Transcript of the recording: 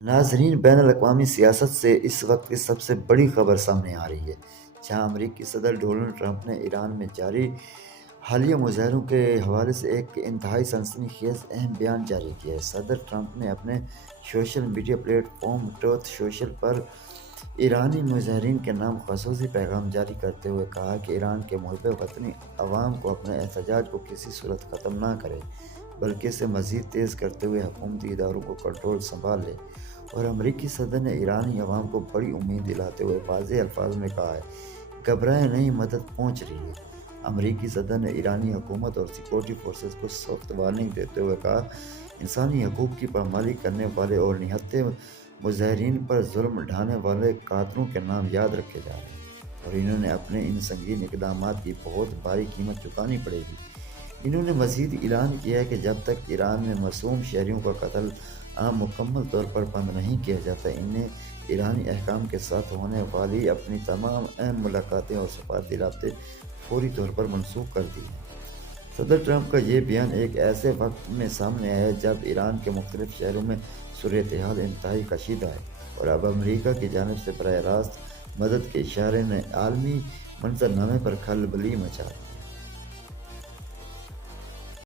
ناظرین، بین الاقوامی سیاست سے اس وقت کی سب سے بڑی خبر سامنے آ رہی ہے، جہاں امریکی صدر ڈونلڈ ٹرمپ نے ایران میں جاری حالیہ مظاہروں کے حوالے سے ایک انتہائی سنسنی خیز اہم بیان جاری کیا ہے۔ صدر ٹرمپ نے اپنے social media platform Truth Social پر ایرانی مظاہرین کے نام خصوصی پیغام جاری کرتے ہوئے کہا کہ ایران کے محب وطنی عوام کو اپنے احتجاج کو کسی صورت ختم نہ کرے، بلکہ اسے مزید تیز کرتے ہوئے حکومتی اداروں کو کنٹرول سنبھال لے۔ اور امریکی صدر نے ایرانی عوام کو بڑی امید دلاتے ہوئے واضح الفاظ میں کہا ہے، گھبرائیں نہیں، مدد پہنچ رہی ہے۔ امریکی صدر نے ایرانی حکومت اور سیکورٹی فورسز کو سخت وارننگ دیتے ہوئے کہا، انسانی حقوق کی پامالی کرنے والے اور نہتے مظاہرین پر ظلم ڈھانے والے قاتلوں کے نام یاد رکھے جا رہے ہیں، اور انہوں نے اپنے ان سنگین اقدامات کی بہت بھاری قیمت چکانی پڑے گی۔ انہوں نے مزید اعلان کیا کہ جب تک ایران میں معصوم شہریوں کا قتل عام مکمل طور پر بند نہیں کیا جاتا، انہیں ایرانی حکام کے ساتھ ہونے والی اپنی تمام اہم ملاقاتیں اور سفارتی رابطے فوری طور پر منسوخ کر دی ہیں۔ صدر ٹرمپ کا یہ بیان ایک ایسے وقت میں سامنے آیا ہے جب ایران کے مختلف شہروں میں صورتحال انتہائی کشیدہ ہے، اور اب امریکہ کی جانب سے براہ راست مدد کے اشارے نے عالمی منظر نامے پر کھلبلی مچا دی۔